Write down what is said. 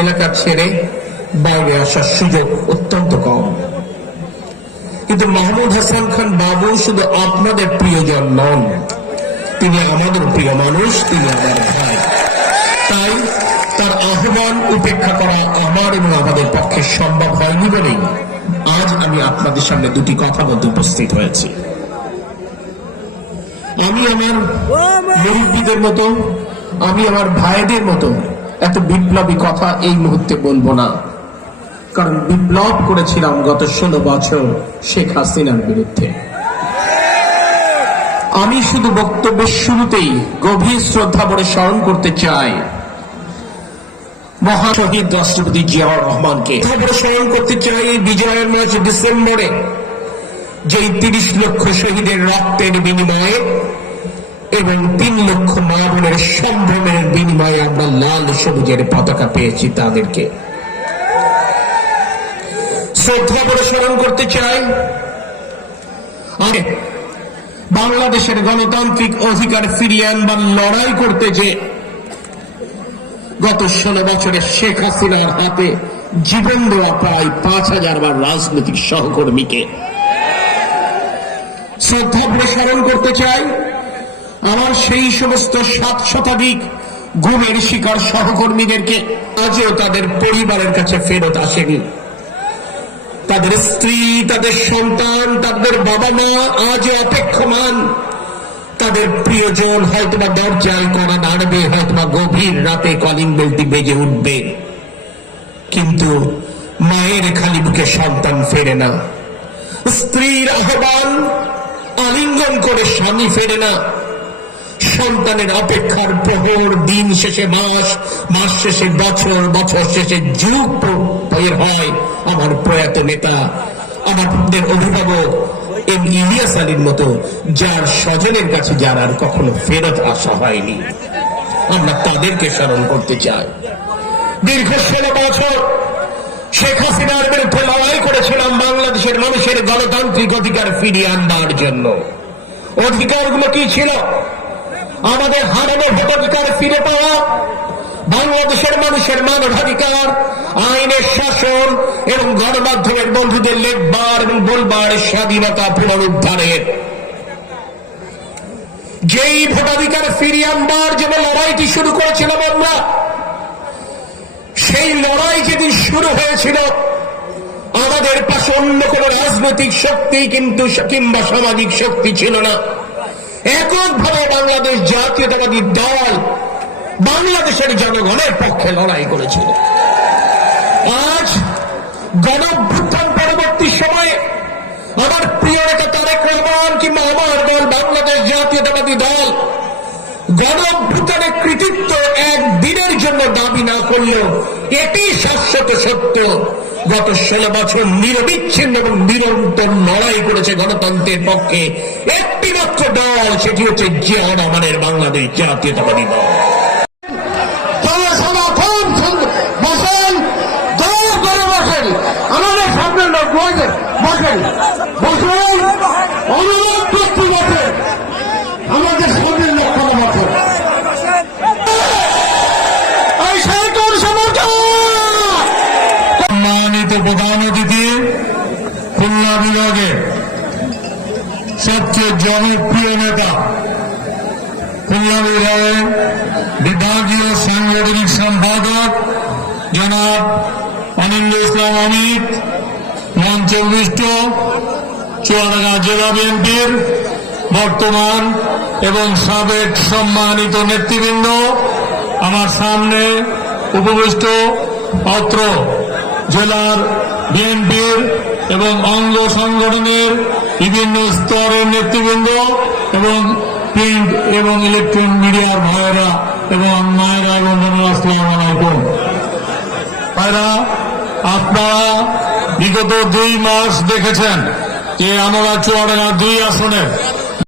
এলাকা ছেড়ে বাইরে আসার সুযোগ অত্যন্ত কম। কিন্তু মাহমুদ হাসান খান বাবু শুধু আপনাদের প্রিয়জন নন, তিনি আমাদের প্রিয় মানুষ, তিনি আমার ভাই। তাই তার আহ্বান উপেক্ষা করা আমার এবং আমাদের পক্ষে সম্ভব হয়নি বলেই আজ আমি আপনাদের সামনে দুটি কথা বলতে উপস্থিত হয়েছি। আমি আমার মুরব্বীদের মতো, আমি আমার ভাইদের মতো এত বিপ্লবী কথা এই মুহূর্তে বলবো না, কারণ বিপ্লব করেছিলাম গত 16 বছর শেখ হাসিনার বিরুদ্ধে। আমি শুধু বক্তব্যের শুরুতেই গভীর শ্রদ্ধা ভরে স্মরণ করতে চাই মহাশহীদ রাষ্ট্রপতি জিয়াউর রহমানকে। স্মরণ করতে চাই এই বিজয়ের মাস ডিসেম্বরে যেই 30 লক্ষ শহীদের রক্তের বিনিময়ে এবং 3 লক্ষ মা বোনের সম্ভ্রমের বিনিময়ে আমরা লাল সবুজের পতাকা পেয়েছি, তাদেরকে শ্রদ্ধা করে স্মরণ করতে চাই। বাংলাদেশের গণতান্ত্রিক অধিকার ফিরিয়ে আনবার লড়াই করতে যে গত 16 বছরে শেখ হাসিনার হাতে জীবন দেওয়া প্রায় 5000 বার রাজনৈতিক সহকর্মীকে শ্রদ্ধা করে স্মরণ করতে চাই। আমার সেই সমস্ত 7 শতাধিক গুমের শিকার সহকর্মীদেরকে আজও তাদের পরিবারের কাছে ফেরত আসেনি। তাদের স্ত্রী, তাদের সন্তান, তাদের বাবা মা আজও অপেক্ষমান। তাদের প্রিয়জন হয়তোবা দরজায় কড়া নাড়বে, হয়তোবা গভীর রাতে কলিং বেলটি বেজে উঠবে, কিন্তু মায়ের খালি বুকে সন্তান ফেরে না। স্ত্রীর আহ্বান আলিঙ্গন করে স্বামী ফেরে না। সন্তানের অপেক্ষার প্রহর দিন শেষে মাস, মাস শেষে বছর, বছর শেষে যুগ বের হয় আমার প্রয়াত নেতা, আমাদের অভিভাবক এম ইলিয়াস আলীর মতো, যার স্বজনের কাছে যার আর কখনো ফেরত আসা হয়নি। আমরা তাদেরকে স্মরণ করতে চাই। দীর্ঘ 16 বছর শেখ হাসিনার বিরুদ্ধে লড়াই করেছিলাম বাংলাদেশের মানুষের গণতান্ত্রিক অধিকার ফিরিয়ে আনবার জন্য। অধিকারগুলো কি ছিল? আমাদের হারানো ভোটাধিকার ফিরে পাওয়া, বাংলাদেশের মানুষের মানবাধিকার, আইনের শাসন এবং গণমাধ্যমের বন্ধুদের লেখবার এবং বলবার স্বাধীনতা পুনরুদ্ধারের। যেই ভোটাধিকার ফিরিয়ে আনবার জন্য লড়াইটি শুরু করেছিলাম আমরা, সেই লড়াই যেদিন শুরু হয়েছিল আমাদের পাশে অন্য কোন রাজনৈতিক শক্তি কিংবা সামাজিক শক্তি ছিল না। এককভাবে বাংলাদেশ জাতীয়তাবাদী দল বাংলাদেশের জনগণের পক্ষে লড়াই করেছিল। আজ গণঅভ্যুত্থান পরবর্তী সময়ে আমার প্রিয় নেতা তারেক রহমান কিংবা আমার দল বাংলাদেশ জাতীয়তাবাদী দল গণঅভ্যুত্থানের কৃতিত্ব একদিনের জন্য দাবি না করলেও এটি শাশ্বত সত্য, গত 16 বছর নিরবিচ্ছিন্ন এবং নিরন্তর লড়াই করেছে গণতন্ত্রের পক্ষে একটি মাত্র দল, সেটি হচ্ছে জিয়াউর রহমানের বাংলাদেশ জাতীয়তাবাদী দল। আমাদের সামনে লোক বসেন, বসেন, বসেন, অনুরোধ করতে বসেন, আমাদের সামনে লোক কোনো বসেন। সম্মানিত প্রধান অতিথি, খুলনা বিভাগের সবচেয়ে জনপ্রিয় নেতা, খুলনা বিভাগের বিভাগীয় সাংগঠনিক সম্পাদক জনাব অনিন্দ্য ইসলাম অমিত, মঞ্চে উপবিষ্ট চুয়াডাঙ্গা জেলা বিএনপির বর্তমান এবং সাবেক সম্মানিত নেতৃবৃন্দ, আমার সামনে উপবিষ্ট অত্র জেলার বিএনপির এবং অঙ্গ সংগঠনের বিভিন্ন স্তরের নেতৃবৃন্দ এবং প্রিন্ট এবং ইলেকট্রনিক মিডিয়ার ভাইয়েরা এবং মায়েরা এবং বোনেরা, আসসালামু আলাইকুম। ভাইরা, আপনারা বিগত 2 মাস দেখেছেন যে আমরা চুয়াডাঙ্গা 2 আসনের